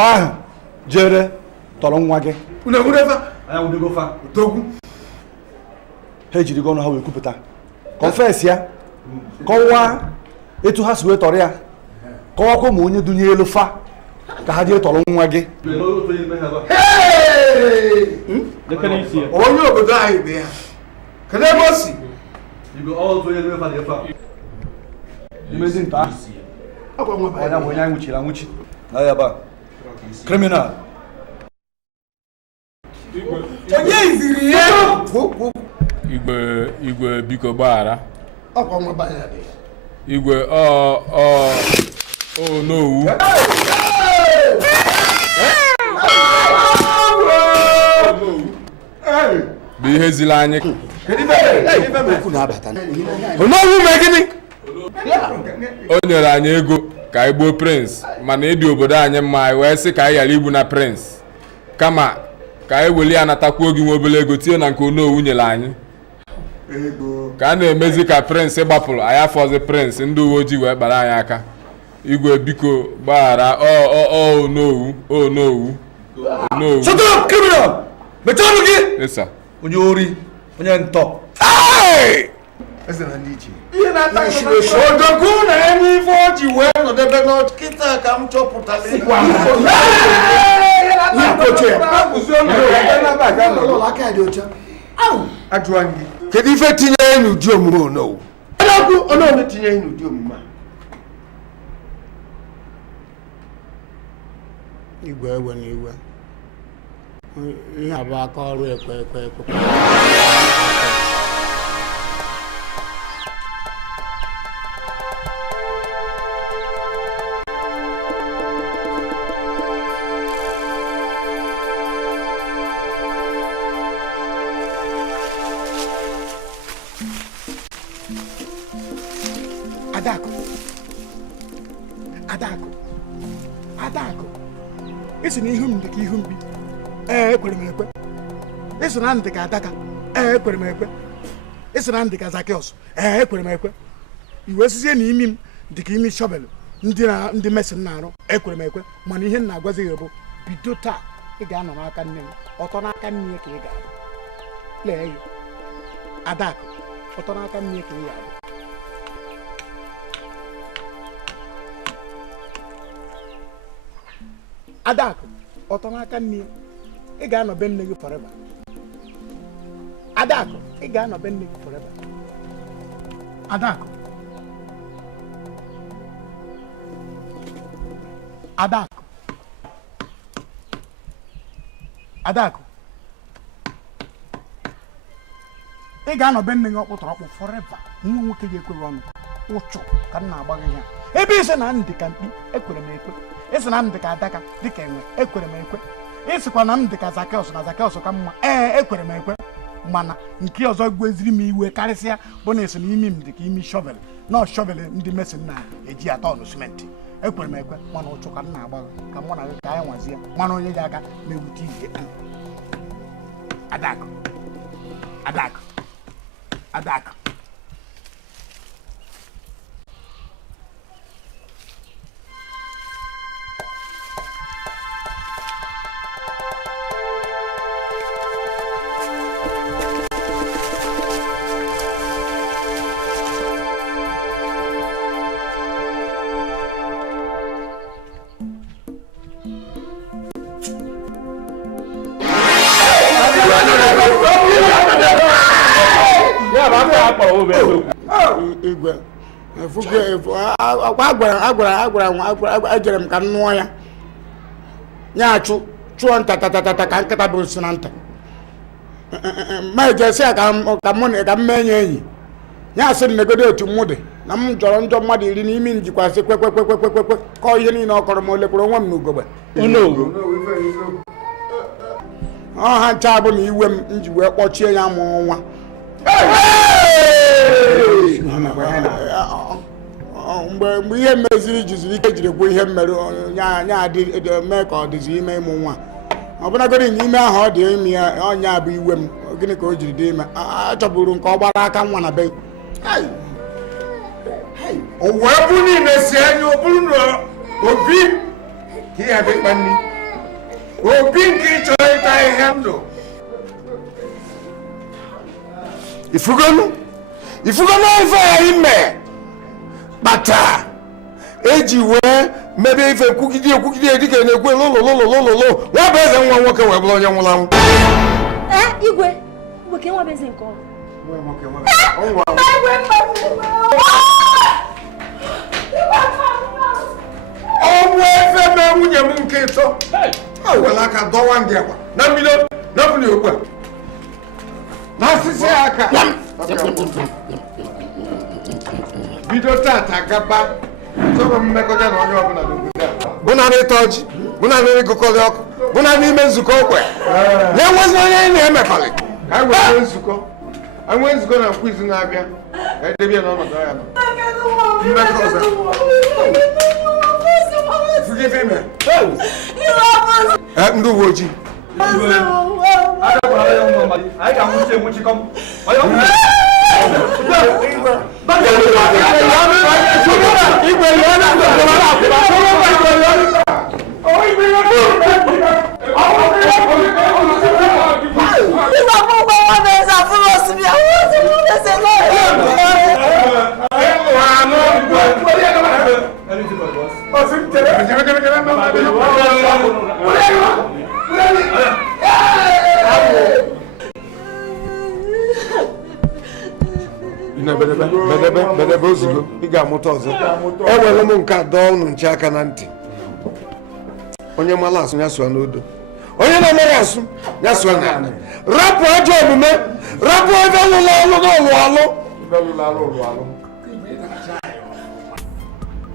ahụ jere tọrọ nwa gị ha ejiri gị ọnụ ha wee kwupụta kọnfes ya kọwaa etu ha si wee tọrọ ya kọwakwa ma onye dunye elu fa ka ha jee tọrọ nwa gị onye obodo anyị bụ ya kedu ebe o si imezi nta ahụ onye bụ onye anyị nwụchiri anwụchi na ya ba kriminal onye iziri ya igwe biko gbaghara igwe n'owu bụ ihe ziri anyị o nyere anyị ego ka anyị gbuo prince mana ịdị obodo anyị mma anyị wee sị ka anyị ghara igbu na prince kama ka anyị weli ya natakwa oge nwe obere ego tinye na nke onowu nyere anyị ka a na-emezi ka prince gbapụrụ anyị afọzi prince ndị uwe ojii wee kpara anyị aka igwe biko gbaghara onowu onye ori onye ntọ odogwu na ya n'ife o ji wee nọdebe n'ọkịta ka m chọpụtara kedu ife tinye n'ụdị omume onowu tinye n'ụdị omume igwe ewe na iwe ihe abụ aka ọrụ ekwe Adakụ isi na ihu m dị ka ihu mbi ekwere m ekwe isi na ndị ka adaka ekwere m ekwe isi na ndị ka Zakiọs ekwere m ekwe iwe sizie na imi m dị ka imi shọvel ndị mesin na-arụ ekwere m ekwe mana ihe m na-agwazi gị bụ bido taa ị ga-anọ n'aka nne m ọtọ n'aka nne ka ị ga-abụ lee ya Adakụ ọtọ n'aka nne ka ị ga-abụ Adakụ ọtọ n'aka nne ị ga-anọ be nne gị forever Adakụ ị ga-anọ be nne gị forever Adakụ ị ga-anọ be nne gị ọkpụtọrọkpụ forever nwa nwoke ga-ekwere ọnụ ụchụ ka m na-agba gị ya ebe isi na ndị ka mkpi ekwere m ekwe isi na m dị ka adaka dịka enwe ekwere m ekwe ịsịkwa na m dị ka Zakiọs na Zakiọs ka mma ekwere m ekwe mana nke ọzọ gweziri m iwe karịsịa bụ na esi na imi m dị ka imi shọvel na shọvel ndị mesin na-eji atọ ọnụ simenti ekwere m ekwe mana ụchụ ka m na-agba ka mụ na gị ka anyị nwazie mana onye gị aka na-ewute ihe Adakụ igwe agwara ejere m ka m nụọ ya nya chụọ nta tatatata ka nkịta bụ si na nta ma ejesi ya ka m mee enyi enyi ya asị m negodo etu mụ dị na m jọrọ njọ mmadụ 10 n'imi njikwasị kwekwekwekwekwe kọọ ihe niile ọ kọrọ m olekwuru onwe m n'ugogbe ha ncha bụ na iwe m ji wee kpọchie ya mụọ nwa mgbe ihe meziri jiziri ike jiri kwuo ihe mmerụ nya mee ka ọ dịzi ime ịmụ nwa ọbụnagodi na ime ahụ ọ dị ime ya ọnya bụ iwe m gịnị ka o jiri dị ime achọburu nke ọ gbara aka nwa na be o wee bụ niile si anya ọ bụrụ na obi ka ihe dị mkpa nri obi nke ịchọrọ ịta ihe ndụ ifugonu ife anyị mee kpata eji wee mebe ife kwugide dịka na-ekwe lụlụlụlụlụlụ nwa bụ eze nwa nwoke wee bụrụ onye nwụrụ anwụ igwe ka nwa bụ eze nke ọnwụ efe mee nwunye m nke ịtọ o were aka dọwa ndị akwa na mbido napụli okpu a na asịsị aka bido tata gaba chọrọ mmekọta na onye ọbụla n'obodo a bụ na n'ịta ọjị bụ na n'ịgụkọrị ọkụ bụ na n'ime nzukọ okwe na-enwezi onye anyị na-emekọrị ka anyị wee nzukọ anyị nwee nzukọ na nkwa izu na-abịa ka anyị debe ya n'ọnọdụ ya nọ mmekọ ọzọ ndị uwe ojii bedebe ozugbo ị ga-amụta ọzọ enwere m nke a dọọ unu nche aka na ntị onye mara asụ ya sụọ n'odo onye na-amaghị asụ ya sụọ na rapụ ajọ omume rapụ ebe lụrụ ọlụ n'ụlụ alụ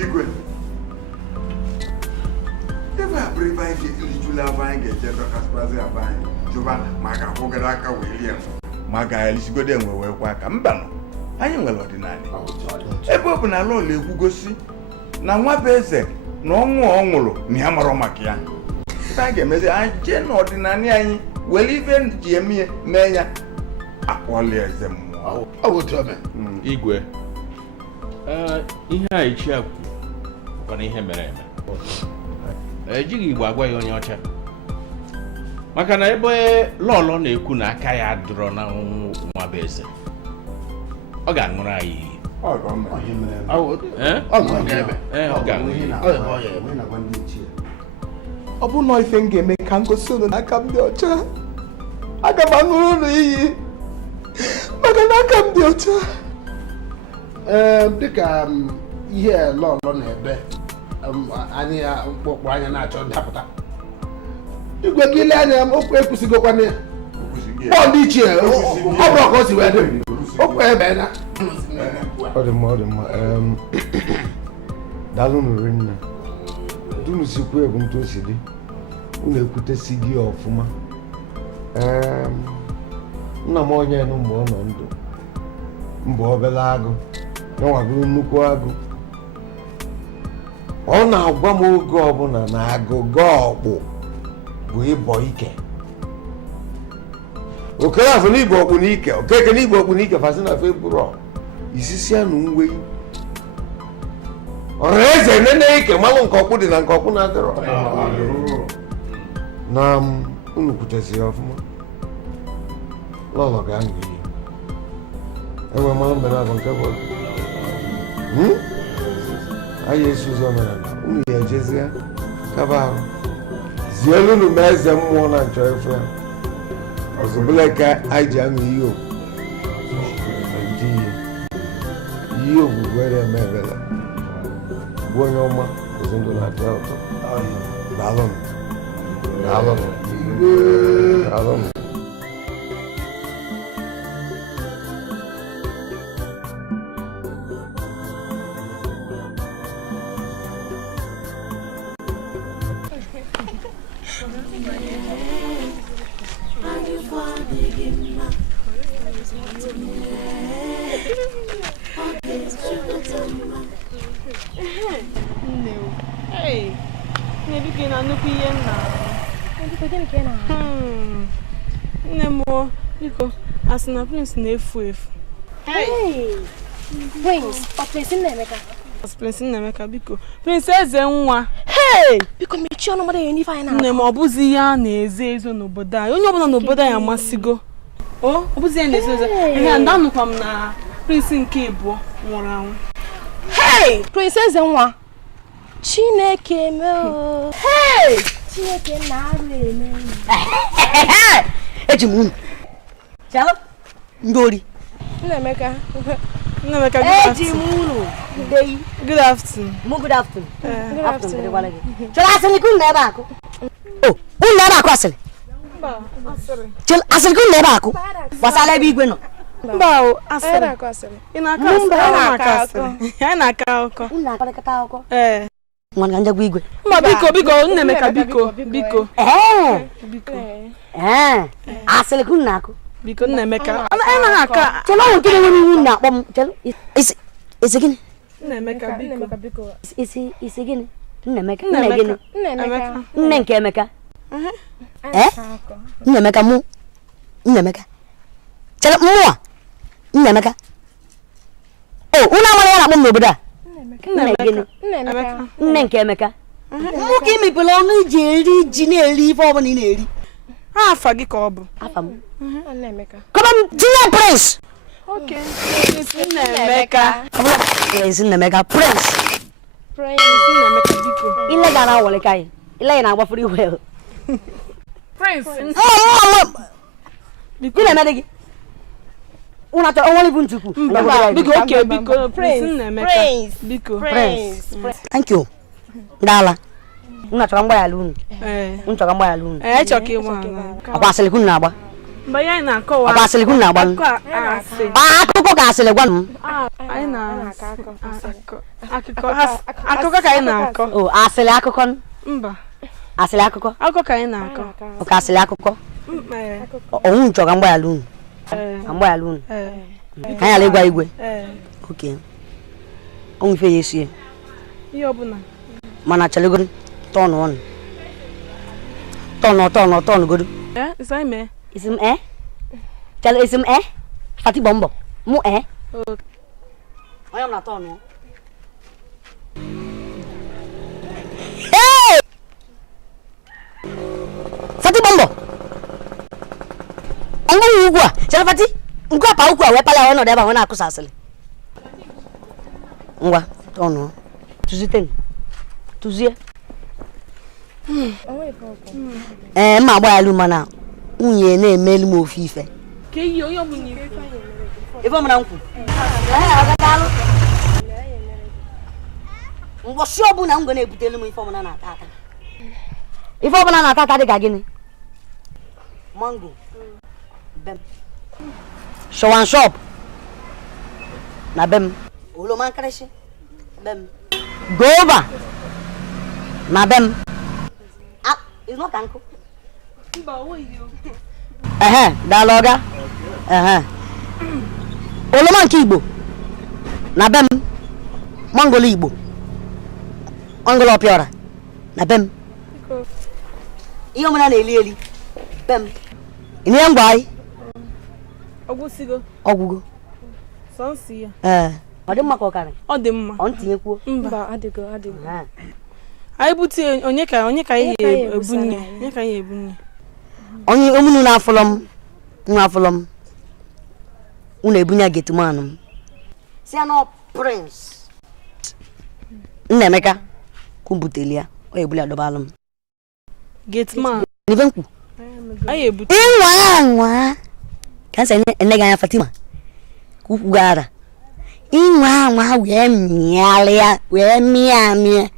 igwe ebe a bụrụ ebe anyị ga-elijula ebe anyị ga-eje dọkasịkwazi aba anyị jụba ma ga-akwụgara aka wee lie ma ga-elisigodo enwe wee kwa aka mba nọ anyị nwere ọdịnala ebe ọ bụ na ala ụlọ ekwugosi na nwa bụ eze na ọnwụ ọ nwụrụ na ya marọ maka ya anyị ga-emezi anyị jee n'ọdịnala anyị were ibe ji eme mee ya akpọlie eze mmụọ igwe ihe a ichi a kwuru bụkwana ihe mere eme ejighị igbo agwa ya onye ọcha maka na ebe lọlọ na-ekwu na aka ya dụrọ na nwa bụ eze ọ ga-aṅụrụ anyị iyi ọ bụ na ife m ga-eme ka m gosi unu n'aka m dị ọcha aga m aṅụrụ unu iyi maka na aka m dị ọcha dịka ihe lọlọ na-ebe anyị ya mkpọkpọ anya na-achọ ndapụta igwe gị ile anya okwu ekwusigokwana ya ọ dị iche ọ bụrụ ka o si wee dị okwu ebe na ọ dị mma daalụ nri nna dunu sikwu ebumtu o si dị unu ekwutesi gị ọfụma nna m onye nụ mgbe ọ nọ ndụ mbụ obere agụ yanwabụrụ nnukwu agụ ọ na-agwa m oge ọbụla na agụgọ ọkpụ bụ ịbọ ike okere afọ n'igbo ọkpụ n'ike okeke n'igbo ọkpụ n'ike fasị na febụrọ isisi anụ nwei ọrụ eze nene ike malụ nke ọkpụ dị na nke ọkpụ na-adịrọ na unu kwutesịrị ọfụma lọlọ ga nga iyi enwe mmanụ mbe na-agụ nke bụ anyị esi ụzọ omenala unu ya ejezie kaba ahụ zielu unu ma eze mmụọ na nchọ efe ya ọzọbụla ka anyị ji aṅụ iyi iyi ogwugwe eme ebele bụ onye ọma ozi ndụ na-atọ ụtọ daalụ nne m biko asị na Prince na-efu efu. Prince, ọ Prince Nnaemeka? Prince Nnemeka biko. Prince eze nwa. Hey! Biko mechie ọnụ mmadụ ya n'ife anyị na-akọ. Nne m ọ bụzi ya na-ezo ezo n'obodo anyị. Onye ọbụla n'obodo anyị amasịgo. Ọ bụzi ya na-ezo ezo. Ihe ndị anụkwa m na Prince nke ịbụọ nwụrụ anwụ. Hey! Prince eze nwa. Chineke mee. Hey! Chineke na-arụ eme. Eji m unu. Chalụ ndori. Nnemeka, good afternoon. Good afternoon. Good afternoon. Good afternoon. Chala asịrị kun na ebe akụ. Oh, unu na ebe akụ asịrị. Mba, asịrị. Chala asịrị kun na ebe akụ. Gbasala ebe igwe nọ. Mba o, asịrị. Ị na-aka asịrị. Ya na-aka akụkọ. Unu na-akọrịta akụkọ. Nwa ka njagwa igwe. Mba biko Nnemeka biko. Biko. Asịrị kun na akụ. Biko Nnemeka. Ana aka. Chala o nkiri nwere iwu na akpọ m. Chala. Isi gịnị? Nnemeka biko. Isi gịnị? Nnemeka. Nne gịnị? Nnemeka. Nne nke Emeka. Nnemeka mụ. Nnemeka. Chala mmụọ. Nnemeka. Oh, una amara ya na akpọ m n'obodo a. Nnemeka. Nne nke Emeka. Mụ ka imepere ọnụ iji eri ji na-eri ife ọbụla ị na-eri. Afa gị ka ọ bụ. Afa m. Nnemeka. Come on, Junior Prince. Okay. Nnemeka. Prince Nnemeka. Prince. Nnemeka biko. Ile gara awole kai. Ile na agba free well. Prince. Biko na medigi. Una to only bunchuku. Biko okay biko. Prince Nnemeka. Biko. Prince. Thank you. Dala. Una chọrọ mgba ya lunu. Una chọrọ mgba ya lunu. Chọrọ ịgba ala. Akwa asịrị kun na-agba. Mgbe anyị na-akọwa. Akwa asịrị kun na-agba. Akụkọ ka asịrị gwa m. Anyị akụkọ ka anyị na-akọ. Oh, asịrị akụkọ. Mba. Asịrị akụkọ. Akụkọ ka anyị na-akọ. Ka asịrị akụkọ. Onwu chọrọ mgba ya lunu. Mgba ya lunu. Ka anyị ala ịgwa igwe. Okay. Onwu ife ya esie. Ihe ọbụla. Mana chalegoro tọnụ ọnụ. Tọnụ godo. Isa ime. Isim Chale isim Fati bombo. Mu Onye m na tọnụ. Hey! Fati bombo. Ongo ugwu a. Chala Fati. Ngwa pa ukwu a wee pala ọnọdụ ebe ahụ na-akụsa asịrị. Ngwa tọnụ. Tuzie. Ma agba ya lu mana nwunye na-emelu m ofe ife. Ka iyi onye ọbụla Ife ọmụna nkwu. Ngwọsị ọbụla m ga na-ebutelu m ife ọmụna na-ata ata. Ife ọbụla na-ata ata dị ka gịnị? Mango. Bem. Shawan shop. Na bem. Oroma nkịrịsị. Bem. Gova. Na bem. It's not uncle. Daloga. Oroma nke Igbo. Na bem. Mangolo Igbo. Mangolo Opiora. Na bem. Ihe ọmụna na-eli. Bem. Ihe ngwa anyị. Ọgwụsigo. Ọgwụgo. Sọnsi ya. Ọ dị mma ka ọ karị? Ọ dị mma. Ọ ntinyekwuo? Mba, adịgo. Anyị bute onye ka anyị ebunye. Onye omunu na-afụlọ m. Unu ebunye getumanụ m. Si anọ Prince. Nnemeka kwubuteli ya. O ebuli adobalụ m. Gateman. Nive nkwu. Anyị ebute. Inwa. Ka nsa ene ga anya Fatima. Kwukwu gara. Inwa wee mịalịa. Wee mịalịa.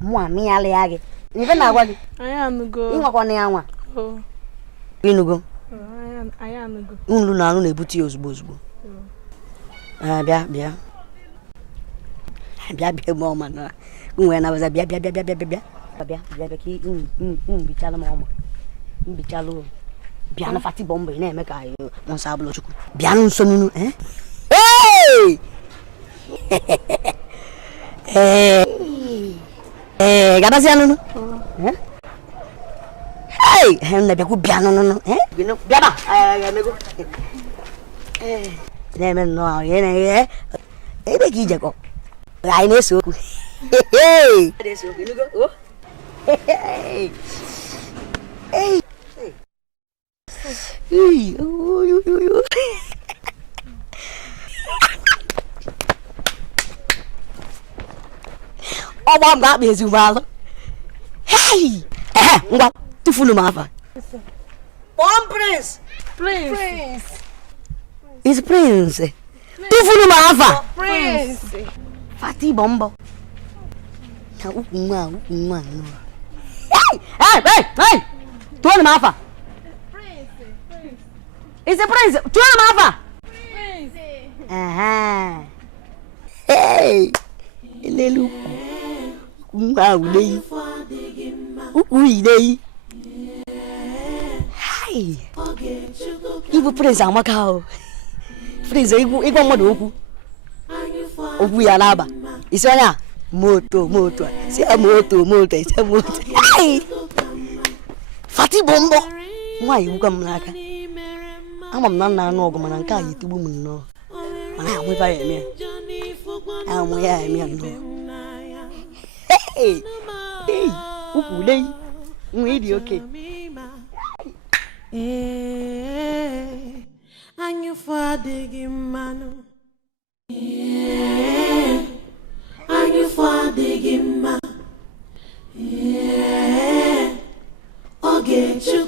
Mụ amịalịa gị. Nive na-agwa gị. Anyị anụgo. Ịnwakwana ya nwa. Ịnụgo. Anyị anụgo. Nlu na anụ na-ebute ya ozugbo. Bịa. Bịa ebe ọma na. Nwe na baza bịa. Bịa ka mbichala m ọma. Mbichala bịa na Fati bombo ị na-eme ka anyị nsa abụlọ Chukwu. Bịa nso nunu. Gabazia nunu. Na bịakwu bịa nunu. Bịa ba. Mego. Na-eme nnọọ ebe ka ije kọ anyị na-ese okwu ọgba m ga-akpa ezigbo alụ ngwa tụfunu m afa Prince is Prince tụfunu m afa Fati bombo na ukwu nwa hey tụọnụ m afa is a Prince tụọnụ m afa hey elelu nwa ulei ukwu idei hai ibu Prince amaka o Prince igwa mmadụ okwu ya n'aba isi onye a moto si moto isi moto hai Fati bombo nwaanyị gwukwa m n'aka ama m na nna anụ ọgụ mana nke a yitigbu m nnọọ mana ya nweba ya eme nnọọ ukwu lei nwa ịdị oke anyị fọ adịghị mmanụ anyị fọ adịghị mma oge Chukwu